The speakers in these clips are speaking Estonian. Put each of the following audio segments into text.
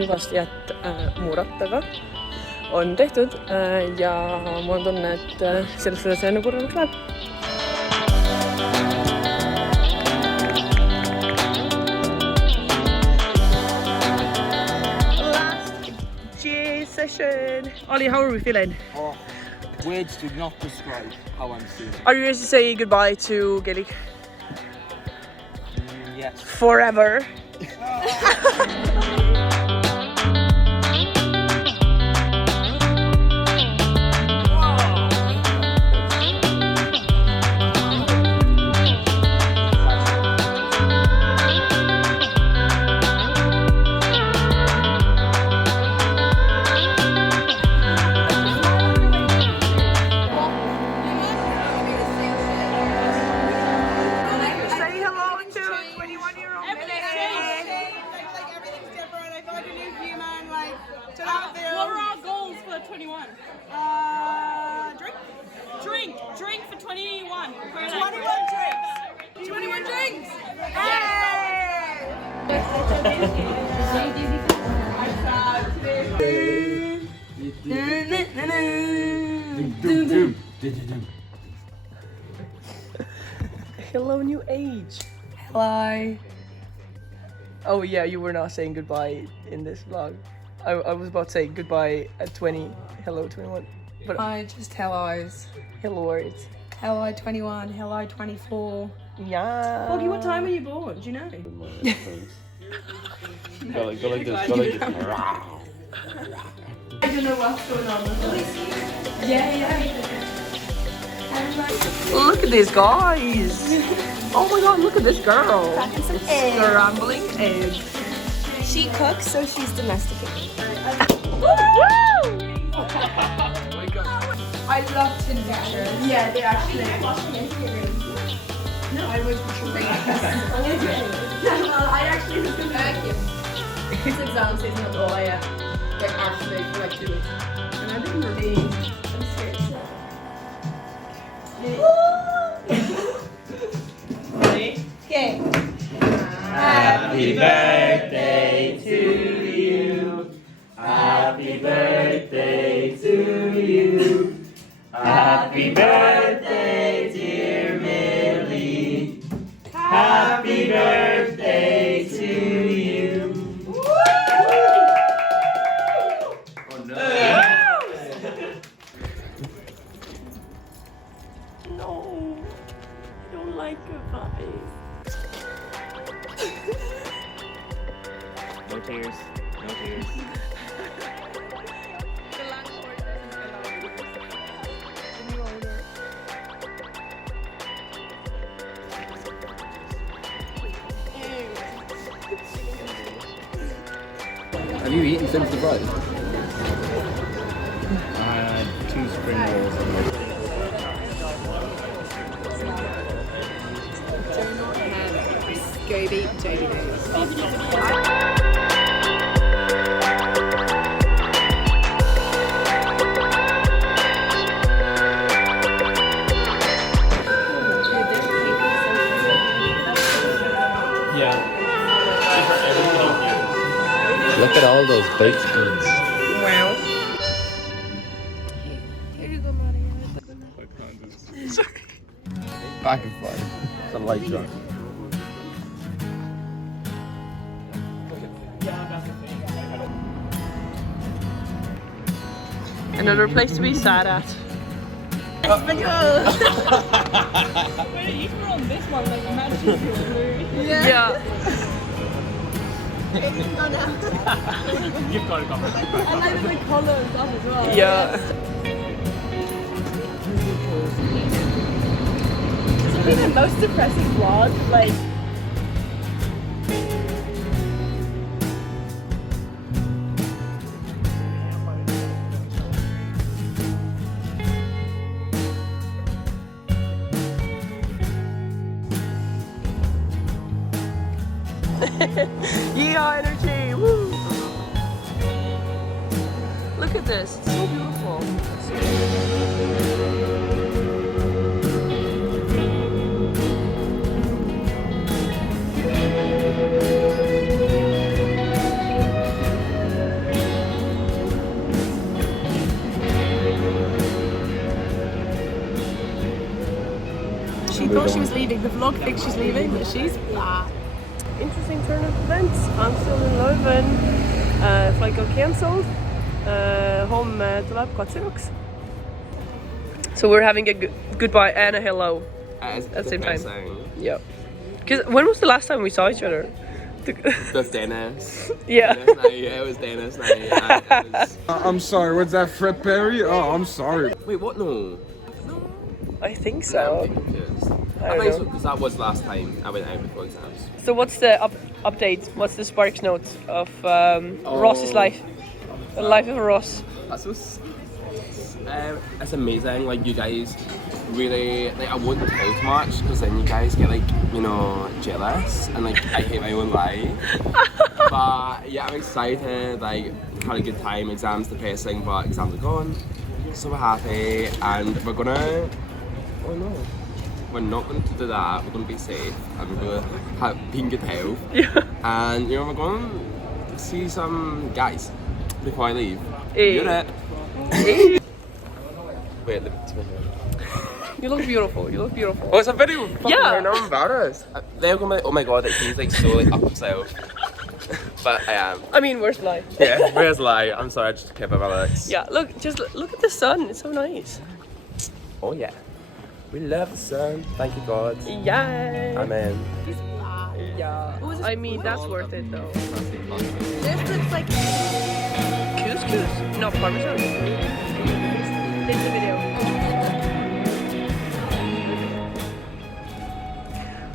Hüvasti, et mu rattaga on tehtud ja mul on tunne, et sellest edasi enne kurvemaks läheb. Last GA session. Ollie, how are we feeling? Oh, words do not describe how I'm feeling. Are you ready to say goodbye to Gilly? Yes. Forever. What were our goals for 21? Drink for 21. 21 drinks. 21 drinks. Hello, new age. Hello. Oh yeah, you were not saying goodbye in this vlog. I was about to say goodbye at 20. Hello, 21. But Hi, just hellos. hello words. Hello 21, hello 24. Yeah. Foggy, what time were you born? Do you know? Go like this, go like this. I don't know what's going on. Yeah. Look at these guys. Oh my god, look at this girl. Scrambling eggs. She cooks, so she's domesticated. I love tin pictures. Yeah, they actually. No, I was great. I actually was going to His exam season was all I like actually for like 2 weeks. And I didn't really. I'm scared. Ready? Okay. Happy birthday to you. Happy birthday to you. Happy birthday, dear Millie. Happy birthday to you. Oh no. No, I don't like goodbyes. No tears, no tears. Have you eaten since the bride? I had 2 spring rolls. Scooby Doo. Look at all those baked goods. Wow. Back and forth. It's a light drop. Another place to be sad at. Wait, you were on this one, like magic blue. Yeah. You've got to come. I like the colours up as well. Yeah. This is the most depressing vlog. Like. Yeah, energy. Woo. Look Look at this. It's so beautiful. She thought she was leaving. The vlog thinks she's leaving, but she's not. Interesting turn of events. I'm still in Leuven. Flight got cancelled. Home tuleb katsegaks. So we're having a goodbye and a hello at the same time. Yeah. Because when was the last time we saw each other? The Dennis. Yeah. Dennis night. It was Dennis night. I'm sorry, what's that, Fred Perry? Oh, I'm sorry. Wait, what? No. I think I'm so. getting confused. I don't think so, know. because that was last time I went out before exams. So what's the update? What's the Sparks notes of Ross's life? The life of Ross. That's so. It's amazing. Like you guys really like. I wouldn't tell too much because then you guys get like jealous and like I hate my own life. But yeah, I'm excited. Like had a good time. Exams depressing, but exams are gone. So we're happy and we're gonna. Oh no. We're not going to do that. We're going to be safe and we're going to be in good health. Yeah. And we're going to see some guys before I leave. Hey. You're it. Wait, let me turn You look beautiful. You look beautiful. Oh, it's a video. Yeah. I'm embarrassed. They're going to be like, oh my god, like, he's like so like up himself. But I am. I mean, where's the lie? Yeah, where's the lie? I'm sorry, I just kept up my legs. Yeah. Look, just look at the sun. It's so nice. Oh yeah. We love the sun. Thank you, God. Yeah. Amen. Yeah. I mean, that's worth it though. This looks like Couscous. No, Parmesan. It's a video.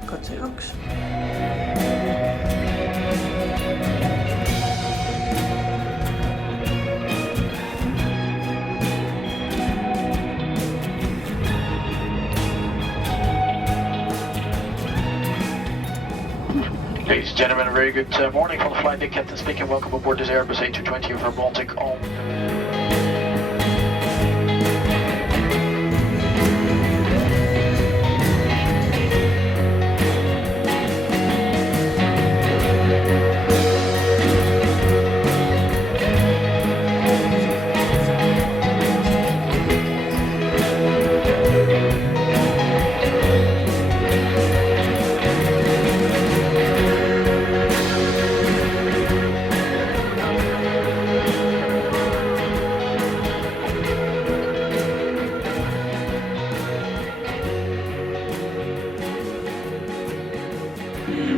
Katsegaks. Ladies and gentlemen, a very good morning from the flight deck. Captain speaking. Welcome aboard this Airbus A220 over Baltic on.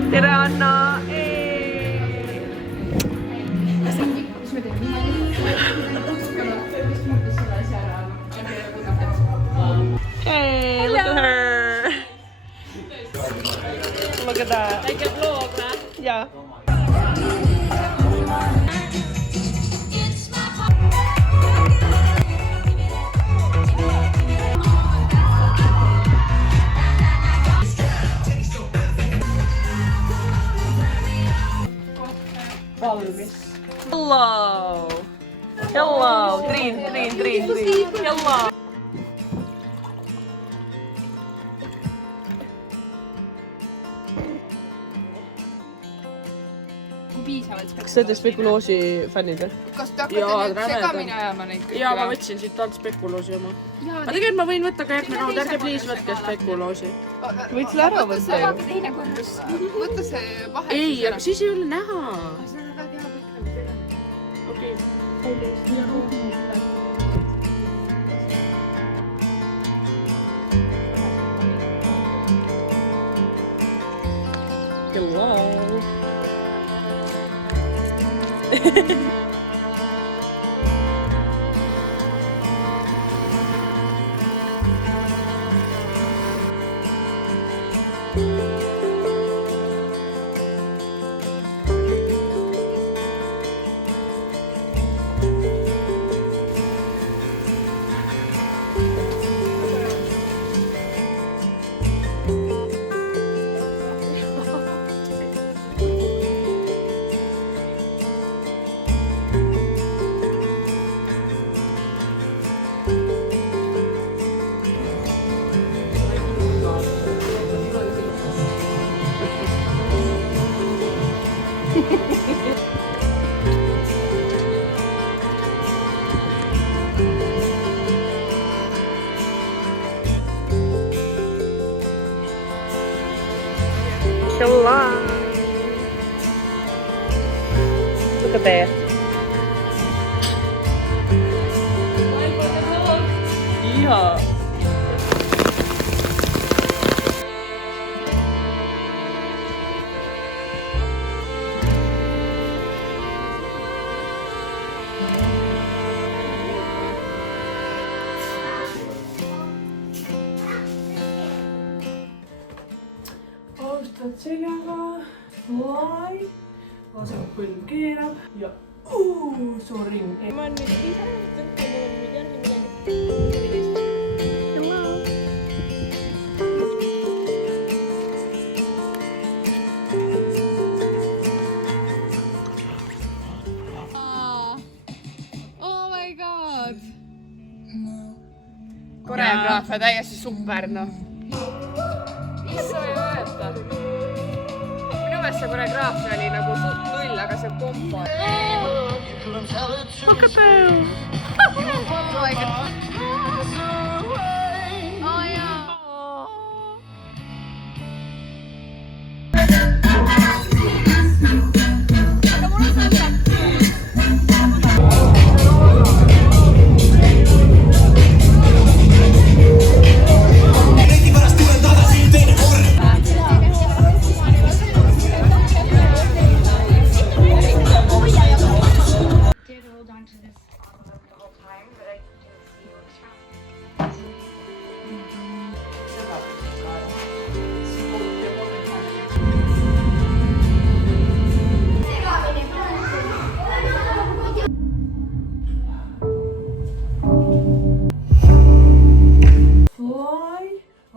Tere Anna! Hey, look at her! Look at that. Like a vlog, right? Yeah. Hello! Hello! Drin. Hello! Kas te olete spekuloosi fännid või? Kas te hakkate nüüd segamini ajama neid kõiki? Jaa, ma võtsin siit alt spekuloosi oma. Aga tegelikult ma võin võtta ka järgmine kord, ärge please võtke spekuloosi. Võid selle ära võtta ju. Võta see vahe. Ei, aga siis ei ole näha. Sa tahad teha kõik nagu Okei. Hello! alive. Look at that. Yeah. Austad seljaga, lai, vasak põlv keerab ja suur ring. Ma olen nüüd Eliisabet, kui mul on nüüd jälle midagi. Hello! Oh my god! Koreograafia täiesti super, noh. Mis sa võid öelda? Minu meelest see koreograafia oli nagu suht null, aga see kompo. Look at them! Oh my god! Oh jaa! Aga mul on selle.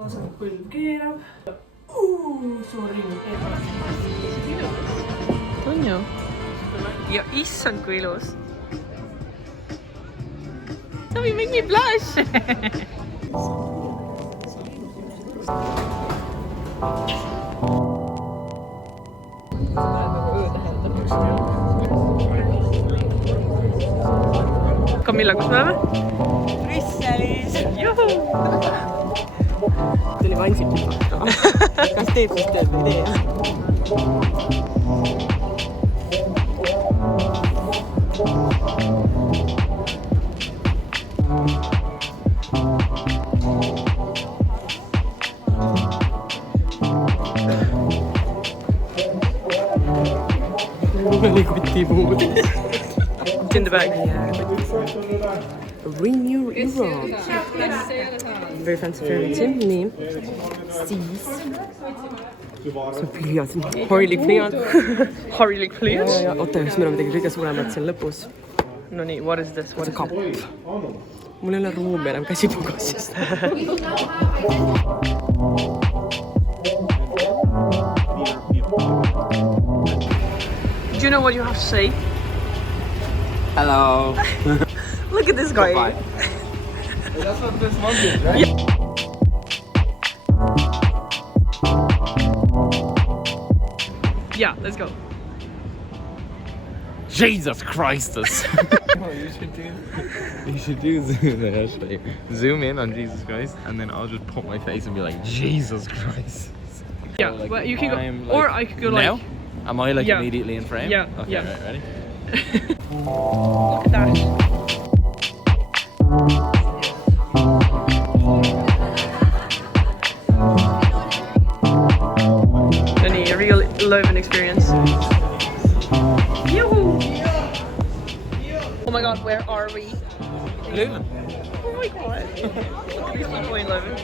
Vasak põlv keerab. Suur ring. On ju? Ja issand kui ilus. Tobi, make me blush! Camilla, kus me oleme? Brüsselis! Juhu! Tuli Vansilt vaatama. Kas teeb siis tööd või ei tee? Oli kotipuud. It's in the bag. Renew Europe. Very fancy fairy nii. Siis. See on pliiad. Harilik pliiad. Harilik pliiad? Oota, siis meil on midagi kõige suuremat siin lõpus. No nii, what is this? What is kapp? Mul ei ole ruumi enam käsipugasist. Do you know what you have to say? Hello. Look at this guy. Bye. That's what this month is, right? Yeah, let's go. Jesus Christus! You should do zoom in on Jesus Christ, and then I'll just put my face and be like, Jesus Christ. Yeah, like, well, you can go, like, or I could go like... Now? Am I like Yeah. immediately in frame? Yeah, Okay, yeah. right, ready? Look at that. A real Leuven experience. Yoo-hoo! Oh my god, where are we? Leuven. Oh my god. Look at these people in Leuven.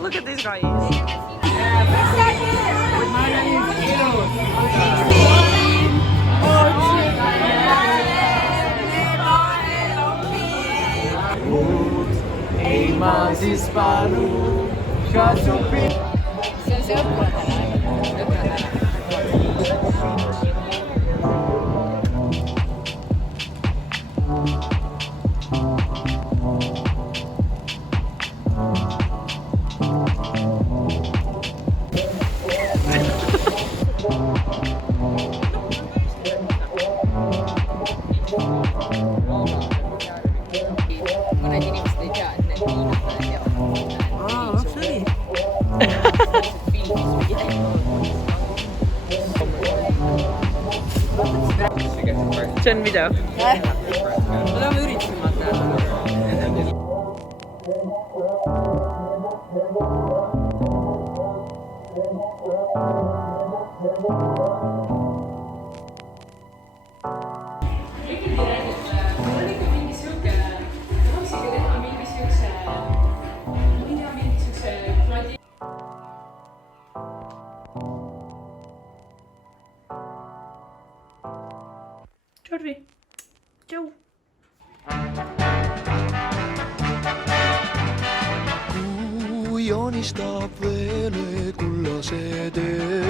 Look at these guys. see on video. Me peame üritama teha. Jorvi. Joe. Kuu joonistab veele kullase tee.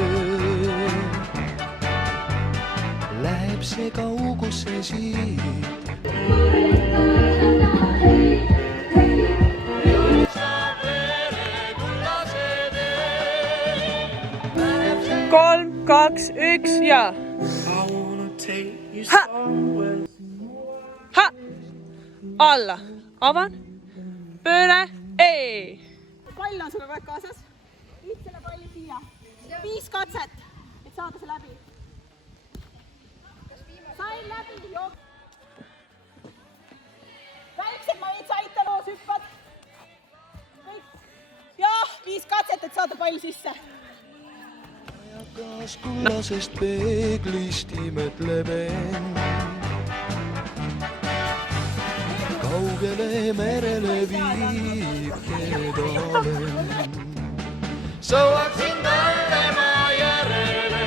Läheb see kaugusse siit. Kolm, kaks, üks ja. Ha! Alla. Avan. Pööre. Ei. Pall on sulle kogu aeg kaasas. Viid selle palli siia. 5 katset, et saada see läbi. Sain läbi, jook. Väiksed ma veits aitan, loos hüppad. Jah, 5 katset, et saada pall sisse. Kas kullasest peeglist imetleb end. Kaugele merele viib kedalen. Sõuaksin talle ma järele,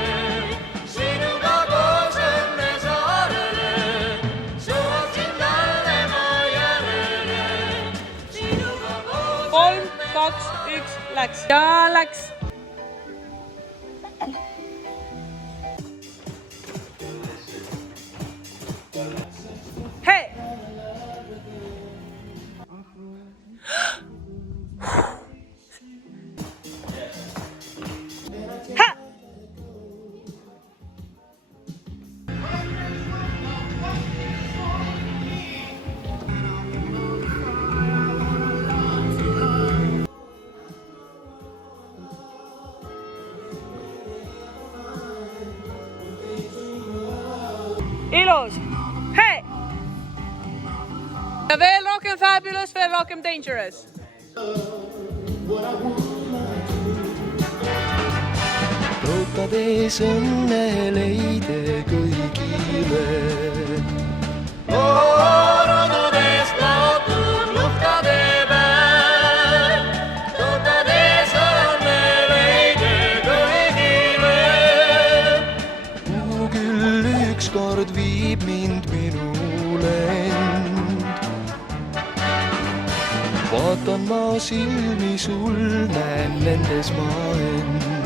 sinuga koos õnne saarele. Sõuaksin talle ma järele, sinuga koos. 3, 2, 1, läks. Ja läks. Hei! Ha! Ilus! Hei! Ja veel rohkem fabulous, veel rohkem dangerous. Tõotades õnne leide kõigile. Rodudes laotud luhtade päev. Tõotades õnne leide kõigile. Kuhu küll ükskord viib mind minu lend. Vaatan ma silmi sul, näen nendes ma end.